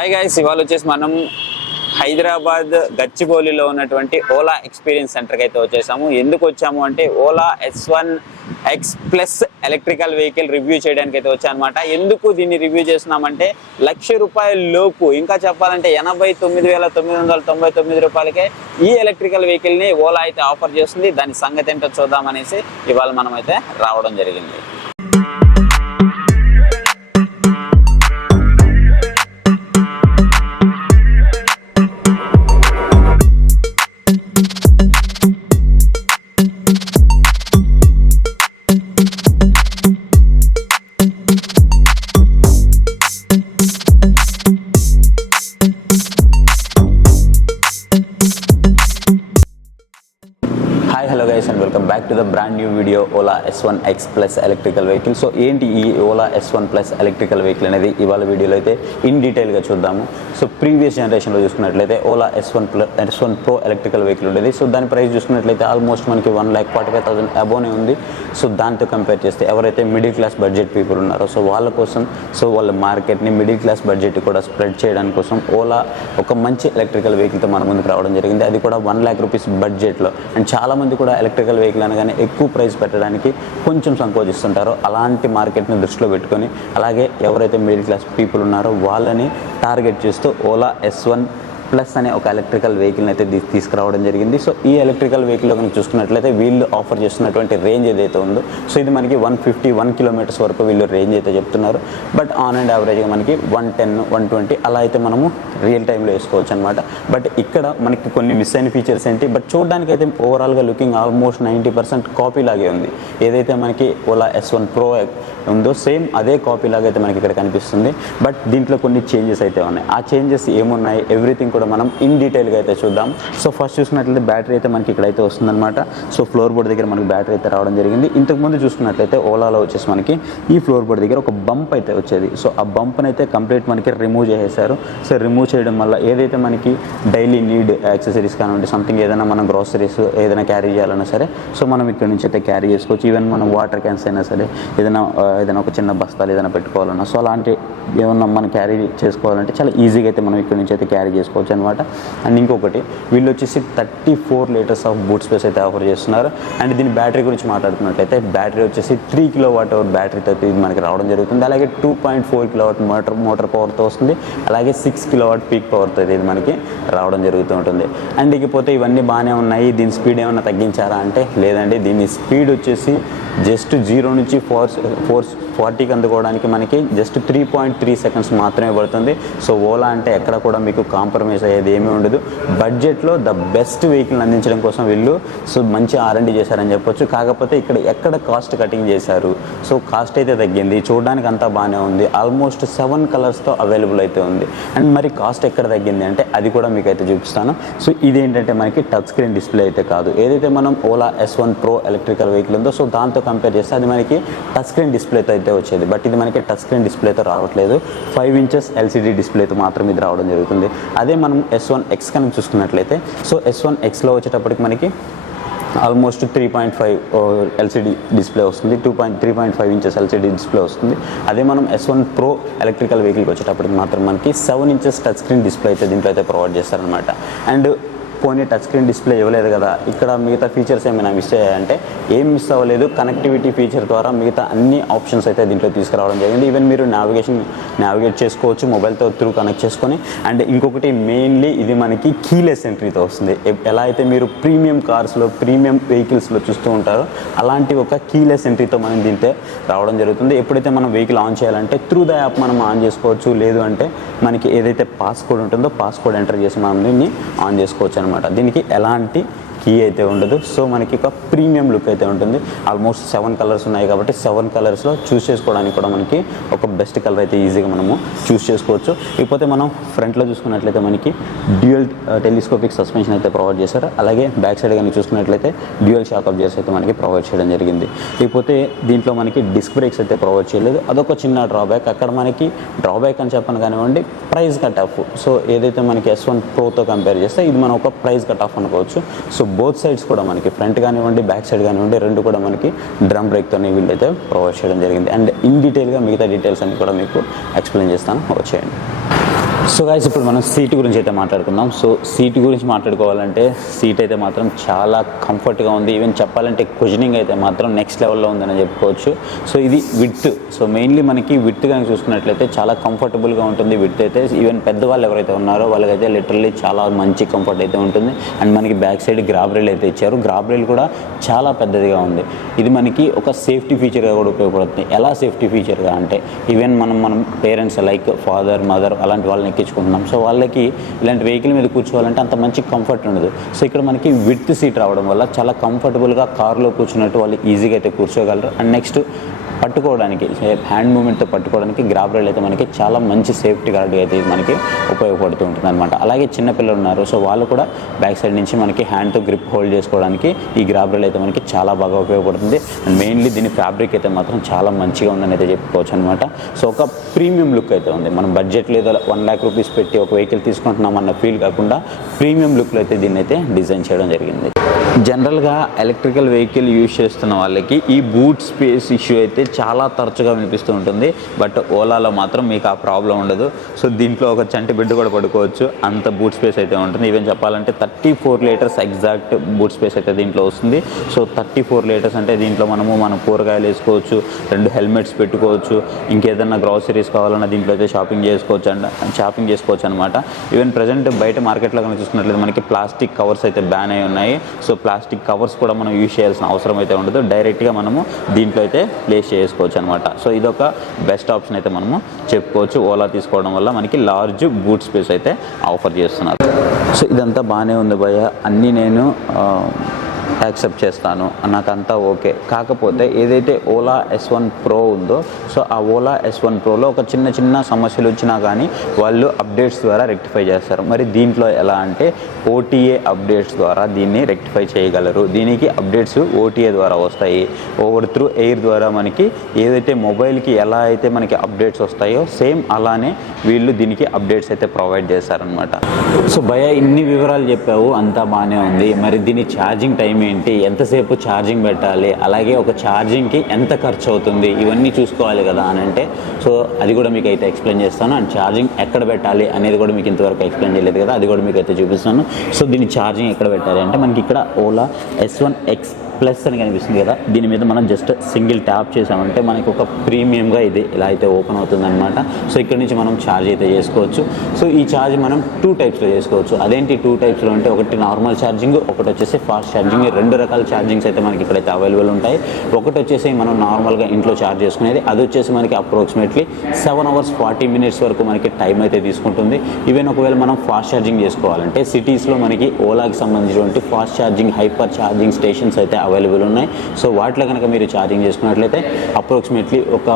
Hi guys, ఇవాళ వచ్చేసి మనం హైదరాబాద్ గచ్చిబౌలిలో ఉన్నటువంటి ఓలా ఎక్స్పీరియన్స్ సెంటర్కి అయితే వచ్చేసాము. ఎందుకు వచ్చాము అంటే Ola S1X plus electrical vehicle review చేయడానికి అయితే వచ్చానమాట. ఎందుకు దీన్ని రివ్యూ చేస్తున్నామంటే ₹1,00,000 లోపు, ఇంకా చెప్పాలంటే 89,999 రూపాయలకే ఈ ఎలక్ట్రికల్ వెహికల్ని ఓలా అయితే ఆఫర్ చేస్తుంది. దాని సంగతి ఏంటో చూద్దామనేసి ఇవాళ మనం అయితే రావడం జరిగింది. Hello guys and welcome back to the brand new video Ola S1X plus electrical vehicle. So ఏంటి ఈ Ola S1 plus electrical vehicle అనేది ఇవాళ వీడియోలో అయితే ఇన్ డీటెయిల్గా చూద్దాము. సో ప్రీవియస్ జనరేషన్లో చూసుకున్నట్లయితే Ola S1 Pro electrical vehicle ఉండేది. సో దాని ప్రైస్ చూసుకున్నట్లయితే ఆల్మోస్ట్ మనకి 1,45,000 అబోనే ఉంది. సో దాంతో కంపేర్ చేస్తే ఎవరైతే మిడిల్ క్లాస్ బడ్జెట్ పీపుల్ ఉన్నారో సో వాళ్ళ కోసం, సో వాళ్ళ మార్కెట్ని మిడిల్ క్లాస్ బడ్జెట్ కూడా స్ప్రెడ్ చేయడానికి కోసం ఓలా ఒక మంచి ఎలక్ట్రికల్ వెహికల్తో మన ముందుకు రావడం జరిగింది. అది కూడా ₹1,00,000 బడ్జెట్లో. అండ్ చాలామంది కూడా ఎలక్ట్రికల్ వెహికల్ అనగానే ఎక్కువ ప్రైస్ పెట్టడానికి కొంచెం సంకోచిస్తుంటారో అలాంటి మార్కెట్ని దృష్టిలో పెట్టుకొని, అలాగే ఎవరైతే మిడిల్ క్లాస్ పీపుల్ ఉన్నారో వాళ్ళని టార్గెట్ చేస్తూ ఓలా S1 ప్లస్ అనే ఒక ఎలక్ట్రికల్ వెహికల్ని అయితే తీసుకురావడం జరిగింది. సో ఈ ఎలక్ట్రికల్ వెహికల్లో కనుక చూసుకున్నట్లయితే వీళ్ళు ఆఫర్ చేస్తున్నటువంటి రేంజ్ ఏదైతే ఉందో సో ఇది మనకి 151 కిలోమీటర్స్ వరకు వీళ్ళు రేంజ్ అయితే చెప్తున్నారు. బట్ ఆన్ అండ్ యావరేజ్గా మనకి 110, 120 అలా అయితే మనము రియల్ టైంలో వేసుకోవచ్చు అనమాట. బట్ ఇక్కడ మనకి కొన్ని మిస్ అయిన ఫీచర్స్ ఏంటి, బట్ చూడడానికి అయితే ఓవరాల్గా లుకింగ్ ఆల్మోస్ట్ 90% కాపీ లాగే ఉంది. ఏదైతే మనకి ఓలా S1 Pro ఉందో సేమ్ అదే కాపీ లాగా అయితే మనకి ఇక్కడ కనిపిస్తుంది. బట్ దీంట్లో కొన్ని చేంజెస్ అయితే ఉన్నాయి. ఆ చేంజెస్ ఏమున్నాయి ఎవ్రీథింగ్ కూడా మనం ఇన్ డీటెయిల్గా అయితే చూద్దాం. సో ఫస్ట్ చూసుకున్నట్లయితే బ్యాటరీ అయితే మనకి ఇక్కడైతే వస్తుందన్నమాట. సో ఫ్లోర్ బోర్డ్ దగ్గర మనకి బ్యాటరీ అయితే రావడం జరిగింది. ఇంతకుముందు చూసుకున్నట్లయితే ఓలాలో వచ్చేసి మనకి ఈ ఫ్లోర్ బోర్డ్ దగ్గర ఒక బంప్ అయితే వచ్చేది. సో ఆ బంప్ని అయితే కంప్లీట్ మనకి రిమూవ్ చేసేసారు. సో రిమూవ్ చేయడం వల్ల ఏదైతే మనకి డైలీ నీడ్ యాక్సెసరీస్ కానివ్వండి, సంథింగ్ ఏదైనా మనం గ్రాసరీస్ ఏదైనా క్యారీ చేయాలన్నా సరే సో మనం ఇక్కడ నుంచి అయితే క్యారీ చేసుకోవచ్చు. ఈవెన్ మనం వాటర్ క్యాన్స్ అయినా సరే ఏదైనా ఒక చిన్న బస్తాలు ఏదైనా పెట్టుకోవాలన్నా సో అలాంటి ఏమన్నా మనం క్యారీ చేసుకోవాలంటే చాలా ఈజీగా అయితే మనం ఇక్కడ నుంచి అయితే క్యారీ చేసుకోవచ్చు అనమాట. అండ్ ఇంకొకటి వీళ్ళు వచ్చేసి 34 లీటర్స్ ఆఫ్ బూట్ స్పేస్ అయితే ఆఫర్ చేస్తున్నారు. అండ్ దీని బ్యాటరీ గురించి మాట్లాడుతున్నట్లయితే బ్యాటరీ వచ్చేసి 3 kWh బ్యాటరీతో ఇది మనకి రావడం జరుగుతుంది. అలాగే 2.4 kW మోటార్ పవర్తో వస్తుంది. అలాగే 6 kW పీక్ పవర్తో ఇది మనకి రావడం జరుగుతూ ఉంటుంది. అండ్ ఇకపోతే ఇవన్నీ బాగానే ఉన్నాయి. దీని స్పీడ్ ఏమైనా తగ్గించారా అంటే లేదండి. దీని స్పీడ్ వచ్చేసి జస్ట్ 0 నుంచి 440కి అందుకోవడానికి మనకి జస్ట్ 3.3 సెకండ్స్ మాత్రమే పడుతుంది. సో ఓలా అంటే ఎక్కడ కూడా మీకు కాంప్రమైజ్ అయ్యేది ఏమీ ఉండదు. బడ్జెట్లో ద బెస్ట్ వెహికల్ అందించడం కోసం వీళ్ళు సో మంచి R&D చేశారని చెప్పొచ్చు. కాకపోతే ఇక్కడ ఎక్కడ కాస్ట్ కటింగ్ చేశారు, సో కాస్ట్ అయితే తగ్గింది. చూడడానికి అంతా బాగానే ఉంది. ఆల్మోస్ట్ 7 కలర్స్తో అవైలబుల్ అయితే ఉంది. అండ్ మరి కాస్ట్ ఎక్కడ తగ్గింది అంటే అది కూడా మీకు అయితే చూపిస్తాను. సో ఇదేంటంటే మనకి టచ్ స్క్రీన్ డిస్ప్లే అయితే కాదు. ఏదైతే మనం Ola S1 Pro electrical vehicle ఉందో సో దాంతో కంపేర్ చేస్తే అది మనకి టచ్ స్క్రీన్ డిస్ప్లేతో అయితే వచ్చేది. బట్ ఇది మనకి టచ్ స్క్రీన్ డిస్ప్లేతో రావట్లేదు. 5 inches LCD డిస్ప్లేతో మాత్రం ఇది రావడం జరుగుతుంది. అదే మనం S1X కనుక చూసుకున్నట్లయితే సో S1Xలో వచ్చేటప్పటికి మనకి ఆల్మోస్ట్ 3.5 LCD డిస్ప్లే వస్తుంది. 3.5 inches LCD డిస్ప్లే వస్తుంది. అదే మనం S1 Pro ఎలక్ట్రికల్ వెహికల్కి వచ్చేటప్పటికి మాత్రం మనకి 7 inches టచ్ స్క్రీన్ డిస్ప్లే అయితే దీంట్లో అయితే ప్రొవైడ్ చేస్తారనమాట. అండ్ పోనీ టచ్ స్క్రీన్ డిస్ప్లే ఇవ్వలేదు కదా, ఇక్కడ మిగతా ఫీచర్స్ ఏమైనా మిస్ అయ్యాయంటే ఏం మిస్ అవ్వలేదు. కనెక్టివిటీ ఫీచర్ ద్వారా మిగతా అన్ని ఆప్షన్స్ అయితే దీంట్లో తీసుకురావడం జరిగింది. ఈవెన్ మీరు నావిగేట్ చేసుకోవచ్చు మొబైల్తో త్రూ కనెక్ట్ చేసుకొని. అండ్ ఇంకొకటి మెయిన్లీ ఇది మనకి కీలెస్ ఎంట్రీతో వస్తుంది. ఎలా అయితే మీరు ప్రీమియం కార్స్లో ప్రీమియం వెహికల్స్లో చూస్తూ ఉంటారో అలాంటి ఒక కీలెస్ ఎంట్రీతో మనం దీంతో రావడం జరుగుతుంది. ఎప్పుడైతే మనం వెహికల్ ఆన్ చేయాలంటే త్రూ ద యాప్ మనం ఆన్ చేసుకోవచ్చు. లేదు అంటే మనకి ఏదైతే పాస్కోడ్ ఉంటుందో పాస్కోడ్ ఎంటర్ చేసి మనం దీన్ని ఆన్ చేసుకోవచ్చు అనమాట. దీనికి ఎలాంటి కీ అయితే ఉండదు. సో మనకి ఒక ప్రీమియం లుక్ అయితే ఉంటుంది. ఆల్మోస్ట్ 7 కలర్స్ ఉన్నాయి కాబట్టి 7 కలర్స్లో చూస్ చేసుకోవడానికి కూడా మనకి ఒక బెస్ట్ కలర్ అయితే ఈజీగా మనము చూస్ చేసుకోవచ్చు. ఇకపోతే మనం ఫ్రంట్లో చూసుకున్నట్లయితే మనకి డ్యూయల్ టెలిస్కోపిక్ సస్పెన్షన్ అయితే ప్రొవైడ్ చేశారు. అలాగే బ్యాక్ సైడ్ కానీ చూసుకున్నట్లయితే డ్యూయల్ షాక్ అబ్జర్వర్స్ అయితే మనకి ప్రొవైడ్ చేయడం జరిగింది. ఇకపోతే దీంట్లో మనకి డిస్క్ బ్రేక్స్ అయితే ప్రొవైడ్ చేయలేదు. అదొక చిన్న డ్రాబ్యాక్. అక్కడ మనకి డ్రాబ్యాక్ అని చెప్పను కానివ్వండి, ప్రైస్ కట్ ఆఫ్. సో ఏదైతే మనకి S1 Proతో కంపేర్ చేస్తే ఇది మనం ఒక ప్రైస్ కట్ ఆఫ్ అనుకోవచ్చు. సో బోత్ సైడ్స్ కూడా మనకి ఫ్రంట్ కానివ్వండి బ్యాక్ సైడ్ కానివ్వండి రెండు కూడా మనకి డ్రమ్ బ్రేక్తోనే వీళ్ళైతే ప్రొవైడ్ చేయడం జరిగింది. అండ్ ఇన్ డీటెయిల్గా మిగతా డీటెయిల్స్ అన్ని కూడా మీకు ఎక్స్ప్లెయిన్ చేస్తాను, వచ్చేయండి. సో గైస్ ఇప్పుడు మనం సీట్ గురించి అయితే మాట్లాడుకుందాం. సో సీట్ గురించి మాట్లాడుకోవాలంటే సీట్ అయితే మాత్రం చాలా కంఫర్ట్గా ఉంది. ఈవెన్ చెప్పాలంటే కుషనింగ్ అయితే మాత్రం నెక్స్ట్ లెవెల్లో ఉందని చెప్పుకోవచ్చు. సో ఇది విడ్త్. సో మెయిన్లీ మనకి విడ్త్ కనుక చూసుకున్నట్లయితే చాలా కంఫర్టబుల్గా ఉంటుంది. విడ్త్ అయితే ఈవెన్ పెద్దవాళ్ళు ఎవరైతే ఉన్నారో వాళ్ళకైతే లిటరల్లీ చాలా మంచి కంఫర్ట్ అయితే ఉంటుంది. అండ్ మనకి బ్యాక్ సైడ్ గ్రాబ్ రైల్ అయితే ఇచ్చారు. గ్రాబ్ రైల్ కూడా చాలా పెద్దదిగా ఉంది. ఇది మనకి ఒక సేఫ్టీ ఫీచర్గా కూడా ఉపయోగపడుతుంది. ఎలా సేఫ్టీ ఫీచర్గా అంటే ఈవెన్ మనం పేరెంట్స్ లైక్ ఫాదర్ మదర్ అలాంటి వాళ్ళని ఎక్కించుకుంటున్నాం. సో వాళ్ళకి ఇలాంటి వెహికల్ మీద కూర్చోవాలంటే అంత మంచి కంఫర్ట్ ఉండదు. సో ఇక్కడ మనకి విడ్త్ సీట్ రావడం వల్ల చాలా కంఫర్టబుల్గా కార్లో కూర్చున్నట్టు వాళ్ళు ఈజీగా అయితే కూర్చోగలరు. అండ్ నెక్స్ట్ పట్టుకోవడానికి హ్యాండ్ మూమెంట్తో పట్టుకోవడానికి గ్రాబ్ రైల్ అయితే మనకి చాలా మంచి సేఫ్టీ గార్డ్గా అయితే మనకి ఉపయోగపడుతూ ఉంటుంది అనమాట. అలాగే చిన్నపిల్లలు ఉన్నారు. సో వాళ్ళు కూడా బ్యాక్ సైడ్ నుంచి మనకి హ్యాండ్తో గ్రిప్ హోల్డ్ చేసుకోవడానికి ఈ గ్రాబ్ రైల్ అయితే మనకి చాలా బాగా ఉపయోగపడుతుంది. అండ్ మెయిన్లీ దీని ఫ్యాబ్రిక్ అయితే మాత్రం చాలా మంచిగా ఉందని అయితే చెప్పుకోవచ్చు అనమాట. సో ఒక ప్రీమియం లుక్ అయితే ఉంది. మనం బడ్జెట్ లేదా 1 lakh rupees పెట్టి ఒక వెహికల్ తీసుకుంటున్నాం అన్న ఫీల్ కాకుండా ప్రీమియం లుక్లో అయితే దీన్ని అయితే డిజైన్ చేయడం జరిగింది. జనరల్గా ఎలక్ట్రికల్ వెహికల్ యూజ్ చేస్తున్న వాళ్ళకి ఈ బూట్ స్పేస్ ఇష్యూ అయితే చాలా తరచుగా వినిపిస్తూ ఉంటుంది. బట్ ఓలాలో మాత్రం మీకు ఆ ప్రాబ్లం ఉండదు. సో దీంట్లో ఒక చంటి బిడ్డ కూడా పడుకోవచ్చు, అంత బూట్ స్పేస్ అయితే ఉంటుంది. ఈవెన్ చెప్పాలంటే 34 liters ఎగ్జాక్ట్ బూట్ స్పేస్ అయితే దీంట్లో వస్తుంది. సో 34 liters అంటే దీంట్లో మనం కూరగాయలు వేసుకోవచ్చు, 2 helmets పెట్టుకోవచ్చు, ఇంకేదన్నా గ్రాసరీస్ కావాలన్నా దీంట్లో అయితే షాపింగ్ చేసుకోవచ్చు అనమాట. ఈవెన్ ప్రజెంట్ బయట మార్కెట్లో కనుక చూసుకున్నట్లయితే మనకి ప్లాస్టిక్ కవర్స్ అయితే బ్యాన్ అయి ఉన్నాయి. సో ప్లాస్టిక్ కవర్స్ కూడా మనం యూజ్ చేయాల్సిన అవసరం అయితే ఉండదు. డైరెక్ట్గా మనము దీంట్లో అయితే ప్లేస్ చేసుకోవచ్చు అనమాట. సో ఇదొక బెస్ట్ ఆప్షన్ అయితే మనము చెప్పుకోవచ్చు. ఓలా తీసుకోవడం వల్ల మనకి లార్జ్ బూట్ స్పేస్ అయితే ఆఫర్ చేస్తున్నారు. సో ఇదంతా బాగానే ఉంది భయ్య, అన్నీ నేను యాక్సెప్ట్ చేస్తాను, నాకంతా ఓకే. కాకపోతే ఏదైతే ఓలా S1 Pro ఉందో సో ఆ ఓలా S1 Proలో ఒక చిన్న సమస్యలు వచ్చినా కానీ వాళ్ళు అప్డేట్స్ ద్వారా రెక్టిఫై చేస్తారు. మరి దీంట్లో ఎలా అంటే OTA అప్డేట్స్ ద్వారా దీన్ని రెక్టిఫై చేయగలరు. దీనికి అప్డేట్స్ OTA ద్వారా వస్తాయి. ఓవర్ త్రూ ఎయిర్ ద్వారా మనకి ఏదైతే మొబైల్కి ఎలా అయితే మనకి అప్డేట్స్ వస్తాయో సేమ్ అలానే వీళ్ళు దీనికి అప్డేట్స్ అయితే ప్రొవైడ్ చేస్తారనమాట. సో భయ ఇన్ని వివరాలు చెప్పావు, అంతా బాగానే ఉంది. మరి దీని ఛార్జింగ్ టైం ఏంటి, ఎంతసేపు ఛార్జింగ్ పెట్టాలి, అలాగే ఒక ఛార్జింగ్కి ఎంత ఖర్చు అవుతుంది, ఇవన్నీ చూసుకోవాలి కదా అని అంటే సో అది కూడా మీకు అయితే ఎక్స్ప్లెయిన్ చేస్తాను. అండ్ ఛార్జింగ్ ఎక్కడ పెట్టాలి అనేది కూడా మీకు ఇంతవరకు ఎక్స్ప్లెయిన్ చేయలేదు కదా, అది కూడా మీకు అయితే చూపిస్తాను. సో దీన్ని ఛార్జింగ్ ఎక్కడ పెట్టాలి అంటే మనకి ఇక్కడ ఓలా S1 X ప్లస్ అని కనిపిస్తుంది కదా, దీని మీద మనం జస్ట్ సింగిల్ ట్యాప్ చేసామంటే మనకి ఒక ప్రీమియంగా ఇది ఇలా అయితే ఓపెన్ అవుతుంది అనమాట. సో ఇక్కడ నుంచి మనం ఛార్జ్ అయితే చేసుకోవచ్చు. సో ఈ ఛార్జ్ మనం 2 typesలో చేసుకోవచ్చు. అదేంటి 2 typesలో అంటే ఒకటి నార్మల్ ఛార్జింగ్, ఒకటి వచ్చేసి ఫాస్ట్ ఛార్జింగ్. 2 రకాల ఛార్జింగ్స్ అయితే మనకి ఇక్కడైతే అవైలబుల్ ఉంటాయి. ఒకటి వచ్చేసి మనం నార్మల్గా ఇంట్లో ఛార్జ్ చేసుకునేది, అది వచ్చేసి మనకి అప్రాక్సిమేట్లీ 7 hours 40 minutes వరకు మనకి టైం అయితే తీసుకుంటుంది. ఈవెన్ ఒకవేళ మనం ఫాస్ట్ ఛార్జింగ్ చేసుకోవాలంటే సిటీస్లో మనకి ఓలాకి సంబంధించినటువంటి fast charging hyper charging stations అయితే అవైలబుల్ ఉన్నాయి. సో వాటిలో కనుక మీరు ఛార్జింగ్ చేసుకున్నట్లయితే అప్రాక్సిమేట్లీ ఒక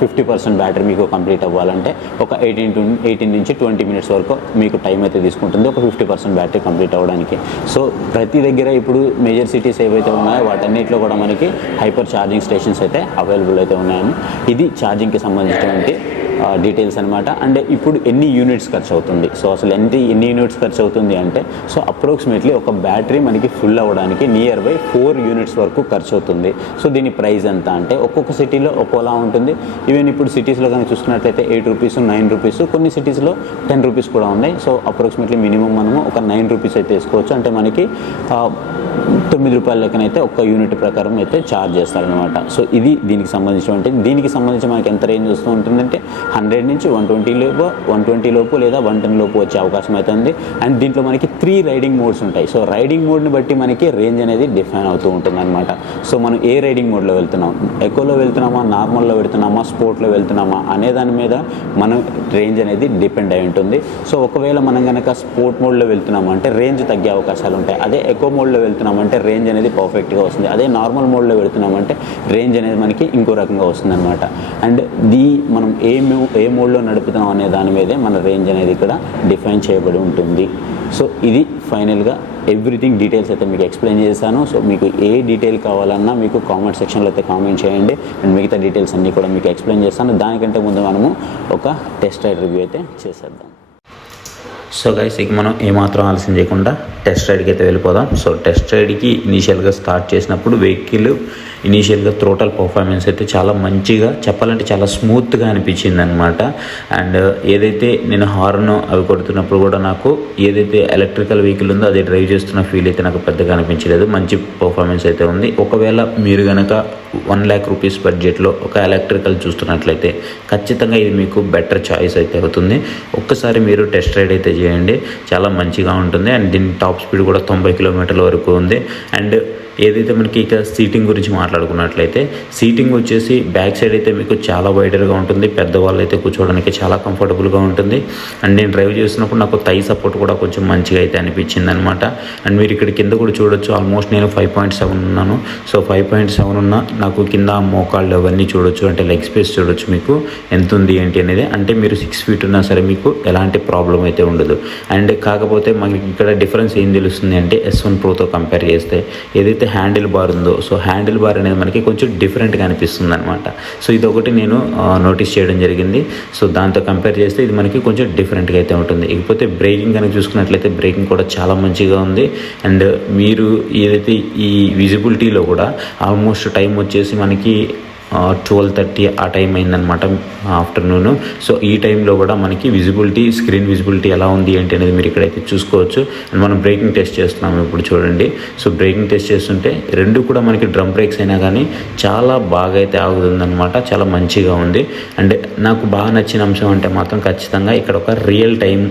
50% బ్యాటరీ మీకు కంప్లీట్ అవ్వాలంటే ఒక 18 నుంచి 20 minutes వరకు మీకు టైం అయితే తీసుకుంటుంది ఒక 50% బ్యాటరీ కంప్లీట్ అవ్వడానికి. సో ప్రతి దగ్గర ఇప్పుడు మేజర్ సిటీస్ ఏవైతే ఉన్నాయో వాటన్నిటిలో కూడా మనకి హైపర్ ఛార్జింగ్ స్టేషన్స్ అయితే అవైలబుల్ అయితే ఉన్నాయని ఇది ఛార్జింగ్కి సంబంధించినటువంటి డీటెయిల్స్ అనమాట. అండ్ ఇప్పుడు ఎన్ని యూనిట్స్ ఖర్చు అవుతుంది, సో అసలు ఎన్ని యూనిట్స్ ఖర్చు అవుతుంది అంటే సో అప్రాక్సిమేట్లీ ఒక బ్యాటరీ మనకి ఫుల్ అవ్వడానికి నియర్ బై 4 units వరకు ఖర్చు అవుతుంది. సో దీని ప్రైస్ ఎంత అంటే ఒక్కొక్క సిటీలో ఒక్కోలా ఉంటుంది. ఈవెన్ ఇప్పుడు సిటీస్లో కనుక చూసుకున్నట్లయితే 8 rupees 9 rupees, కొన్ని సిటీస్లో 10 rupees కూడా ఉన్నాయి. సో అప్రాక్సిమేట్లీ మినిమం మనము ఒక 9 rupees అయితే వేసుకోవచ్చు. అంటే మనకి 9 రూపాయల లెక్కనైతే ఒక్క యూనిట్ ప్రకారం అయితే ఛార్జ్ చేస్తారనమాట. సో ఇది దీనికి సంబంధించి మనకి ఎంత రేంజ్ వస్తూ ఉంటుందంటే 100 నుంచి 120 లోపు లేదా 110 లోపు వచ్చే అవకాశం అయితే ఉంది. అండ్ దీంట్లో మనకి 3 రైడింగ్ మోడ్స్ ఉంటాయి. సో రైడింగ్ మోడ్ని బట్టి మనకి రేంజ్ అనేది డిఫైన్ అవుతూ ఉంటుంది అనమాట. సో మనం ఏ రైడింగ్ మోడ్లో వెళ్తున్నాం, ఎకోలో వెళ్తున్నామా, నార్మల్లో వెళ్తున్నామా, స్పోర్ట్లో వెళ్తున్నామా అనే దాని మీద మనం రేంజ్ అనేది డిపెండ్ అయి ఉంటుంది. సో ఒకవేళ మనం కనుక స్పోర్ట్ మోడ్లో వెళ్తున్నాము అంటే రేంజ్ తగ్గే అవకాశాలు ఉంటాయి. అదే ఎకో మోడ్లో వెళ్తున్నామంటే రేంజ్ అనేది పర్ఫెక్ట్గా వస్తుంది. అదే నార్మల్ మోడ్లో వెళ్తున్నామంటే రేంజ్ అనేది మనకి ఇంకో రకంగా వస్తుంది అనమాట. అండ్ మనం ఏ మోడ్లో నడుపుతున్నాం అనే దాని మీదే మన రేంజ్ అనేది ఇక్కడ డిఫైన్ చేయబడి ఉంటుంది. సో ఇది ఫైనల్గా ఎవ్రీథింగ్ డీటెయిల్స్ అయితే మీకు ఎక్స్ప్లెయిన్ చేశాను. సో మీకు ఏ డీటెయిల్ కావాలన్నా మీకు కామెంట్ సెక్షన్లో అయితే కామెంట్ చేయండి. అండ్ మిగతా డీటెయిల్స్ అన్నీ కూడా మీకు ఎక్స్ప్లెయిన్ చేస్తాను. దానికంటే ముందు మనము ఒక టెస్ట్ రైడ్ రివ్యూ అయితే చేసేద్దాం. సో గైస్ ఇక మనం ఏమాత్రం ఆలస్యం చేయకుండా టెస్ట్ రైడ్కి అయితే వెళ్ళిపోదాం. సో టెస్ట్ రైడ్కి ఇనీషియల్గా స్టార్ట్ చేసినప్పుడు వెహికల్ ఇనీషియల్గా థ్రోటల్ పర్ఫార్మెన్స్ అయితే చాలా మంచిగా చెప్పాలంటే చాలా స్మూత్గా అనిపించింది అనమాట. అండ్ ఏదైతే నేను హార్న్ అవి కొడుతున్నప్పుడు కూడా నాకు ఏదైతే ఎలక్ట్రికల్ వెహికల్ ఉందో అది డ్రైవ్ చేస్తున్న ఫీల్ అయితే నాకు పెద్దగా అనిపించలేదు. మంచి పర్ఫార్మెన్స్ అయితే ఉంది. ఒకవేళ మీరు కనుక 1 lakh రూపీస్ బడ్జెట్లో ఒక ఎలక్ట్రికల్ చూస్తున్నట్లయితే ఖచ్చితంగా ఇది మీకు బెటర్ చాయిస్ అయితే అవుతుంది. ఒక్కసారి మీరు టెస్ట్ రైడ్ అయితే చేయండి, చాలా మంచిగా ఉంటుంది. అండ్ దీని టాప్ స్పీడ్ కూడా 90 కిలోమీటర్ల వరకు ఉంది. అండ్ ఏదైతే మనకి ఇక సీటింగ్ గురించి మాట్లాడుకున్నట్లయితే సీటింగ్ వచ్చేసి బ్యాక్ సైడ్ అయితే మీకు చాలా వైడర్గా ఉంటుంది. పెద్దవాళ్ళు అయితే కూర్చోవడానికి చాలా కంఫర్టబుల్గా ఉంటుంది. అండ్ నేను డ్రైవ్ చేస్తున్నప్పుడు నాకు థై సపోర్ట్ కూడా కొంచెం మంచిగా అయితే అనిపించింది అనమాట. అండ్ మీరు ఇక్కడ కింద కూడా చూడొచ్చు, ఆల్మోస్ట్ నేను 5.7 ఉన్నాను. సో 5.7 ఉన్నా నాకు కింద మోకాళ్ళు అవన్నీ చూడొచ్చు, అంటే లెగ్ స్పేస్ చూడొచ్చు మీకు ఎంత ఉంది ఏంటి అనేది. అంటే మీరు 6 feet ఉన్నా సరే మీకు ఎలాంటి ప్రాబ్లం అయితే ఉండదు. అండ్ కాకపోతే మనకి ఇక్కడ డిఫరెన్స్ ఏం తెలుస్తుంది అంటే S1 Proతో కంపేర్ చేస్తే ఏదైతే హ్యాండిల్ బార్ ఉందో, సో హ్యాండిల్ బార్ అనేది మనకి కొంచెం డిఫరెంట్గా అనిపిస్తుంది అనమాట. సో ఇది ఒకటి నేను నోటీస్ చేయడం జరిగింది. సో దాంతో కంపేర్ చేస్తే ఇది మనకి కొంచెం డిఫరెంట్గా అయితే ఉంటుంది. ఇకపోతే బ్రేకింగ్ కనుక చూసుకున్నట్లయితే బ్రేకింగ్ కూడా చాలా మంచిగా ఉంది. అండ్ మీరు ఏదైతే ఈ విజిబిలిటీలో కూడా ఆల్మోస్ట్ టైం వచ్చేసి మనకి 12:30 ఆ టైం అయిందనమాట ఆఫ్టర్నూన్. సో ఈ టైంలో కూడా మనకి విజిబిలిటీ, స్క్రీన్ విజిబిలిటీ ఎలా ఉంది ఏంటి అనేది మీరు ఇక్కడైతే చూసుకోవచ్చు. అండ్ మనం బ్రేకింగ్ టెస్ట్ చేస్తున్నాము ఇప్పుడు చూడండి. సో బ్రేకింగ్ టెస్ట్ చేస్తుంటే రెండు కూడా మనకి డ్రమ్ బ్రేక్స్ అయినా కానీ చాలా బాగా అయితే ఆగుతుందన్నమాట, చాలా మంచిగా ఉంది. అండ్ నాకు బాగా నచ్చిన అంశం అంటే మాత్రం ఖచ్చితంగా ఇక్కడ ఒక రియల్ టైం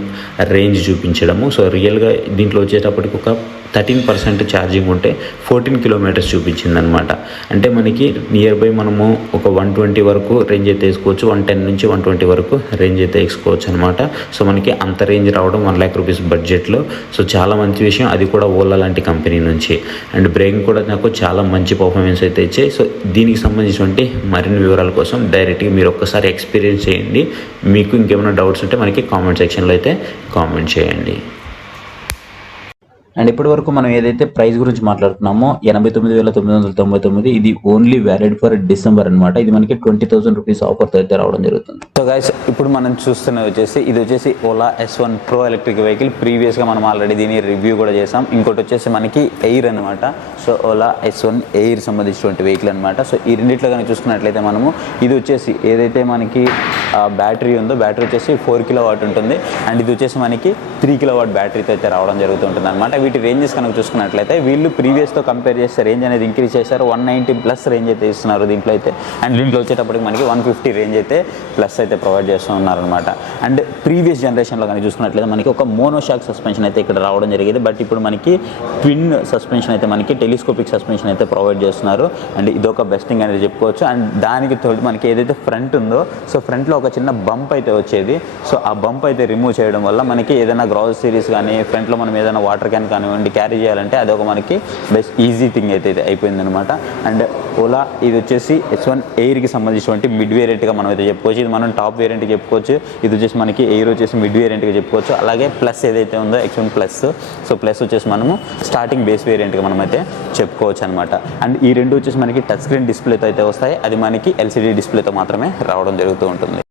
రేంజ్ చూపించడము. సో రియల్గా దీంట్లో వచ్చేటప్పటికి ఒక 13% ఛార్జింగ్ ఉంటే 14 కిలోమీటర్స్ చూపించింది అనమాట. అంటే మనకి నియర్ బై మనము ఒక 120 వరకు రేంజ్ అయితే వేసుకోవచ్చు, 110 నుంచి 120 వరకు రేంజ్ అయితే వేసుకోవచ్చు అనమాట. సో మనకి అంత రేంజ్ రావడం 1 lakh రూపీస్ బడ్జెట్లో సో చాలా మంచి విషయం, అది కూడా ఓలా లాంటి కంపెనీ నుంచి. అండ్ బ్రేకింగ్ కూడా నాకు చాలా మంచి పర్ఫార్మెన్స్ అయితే ఇచ్చాయి. సో దీనికి సంబంధించినటువంటి మరిన్ని వివరాల కోసం డైరెక్ట్గా మీరు ఒక్కసారి ఎక్స్పీరియన్స్ చేయండి. మీకు ఇంకేమైనా డౌట్స్ ఉంటే మనకి కామెంట్ సెక్షన్లో అయితే కామెంట్ చేయండి. అండ్ ఇప్పటి వరకు మనం ఏదైతే ప్రైస్ గురించి మాట్లాడుతున్నామో 89,999, ఇది ఓన్లీ వ్యాలిడ్ ఫర్ డిసెంబర్ అనమాట. ఇది మనకి 20,000 రూపీస్ ఆఫర్తో అయితే రావడం జరుగుతుంది. సో గైస్ ఇప్పుడు మనం చూస్తున్నది వచ్చేసి ఇది వచ్చేసి Ola S1 Pro electric vehicle. ప్రీవియస్గా మనం ఆల్రెడీ దీని రివ్యూ కూడా చేసాం. ఇంకోటి వచ్చేసి మనకి ఎయిర్ అనమాట. సో ఓలా S1 ఎయిర్ సంబంధించినటువంటి వెహికల్ అనమాట. సో ఈ రెండిట్లో కానీ చూసుకున్నట్లయితే మనము ఇది వచ్చేసి ఏదైతే మనకి బ్యాటరీ ఉందో బ్యాటరీ వచ్చేసి 4 kilowatt ఉంటుంది. అండ్ ఇది వచ్చేసి మనకి 3 kilowatt బ్యాటరీతో అయితే రావడం జరుగుతుంటుంది అనమాట. వీటి రేంజెస్ కనుక చూసుకున్నట్లయితే వీళ్ళు ప్రీవియస్తో కంపేర్ చేస్తే రేంజ్ అనేది ఇంక్రీజ్ చేశారు. 190+ రేంజ్ అయితే ఇస్తున్నారు దీంట్లో అయితే. అండ్ దీంట్లో వచ్చేటప్పటికి మనకి 150 రేంజ్ అయితే ప్లస్ అయితే ప్రొవైడ్ చేస్తూ ఉన్నారనమాట. అండ్ ప్రీవియస్ జనరేషన్లో కనుక చూసుకున్నట్లయితే మనకి ఒక మోనోషాక్ సస్పెన్షన్ అయితే ఇక్కడ రావడం జరిగేది. బట్ ఇప్పుడు మనకి ట్విన్ సస్పెన్షన్ అయితే మనకి టెలిస్కోపిక్ సస్పెన్షన్ అయితే ప్రొవైడ్ చేస్తున్నారు. అండ్ ఇదొక బెస్టింగ్ అనేది చెప్పుకోవచ్చు. అండ్ దానికి తోడు మనకి ఏదైతే ఫ్రంట్ ఉందో సో ఫ్రంట్లో ఒక చిన్న బంప్ అయితే వచ్చేది. సో ఆ బంప్ అయితే రిమూవ్ చేయడం వల్ల మనకి ఏదైనా గ్రాసరీస్ కానీ ఫ్రంట్లో మనం ఏదైనా వాటర్ క్యాన్ కానివ్వండి క్యారీ చేయాలంటే అదొక మనకి బెస్ట్ ఈజీ థింగ్ అయితే అయిపోయింది అనమాట. అండ్ ఓలా ఇది వచ్చేసి S1 ఎయిర్కి సంబంధించినటువంటి మిడ్ వేరియంట్గా మనం అయితే చెప్పుకోవచ్చు. ఇది మనం టాప్ వేరియంట్కి చెప్పుకోవచ్చు. ఇది వచ్చేసి మనకి ఎయిర్ వచ్చేసి మిడ్ వేరియంట్గా చెప్పుకోవచ్చు. అలాగే ప్లస్ ఏదైతే ఉందో X1 ప్లస్, సో ప్లస్ వచ్చేసి మనము స్టార్టింగ్ బేస్ వేరియంట్గా మనం అయితే చెప్పుకోవచ్చు అనమాట. అండ్ ఈ రెండు వచ్చేసి మనకి టచ్ స్క్రీన్ డిస్ప్లేతో అయితే వస్తాయి. అది మనకి LCD డిస్ప్లేతో మాత్రమే రావడం జరుగుతూ ఉంటుంది.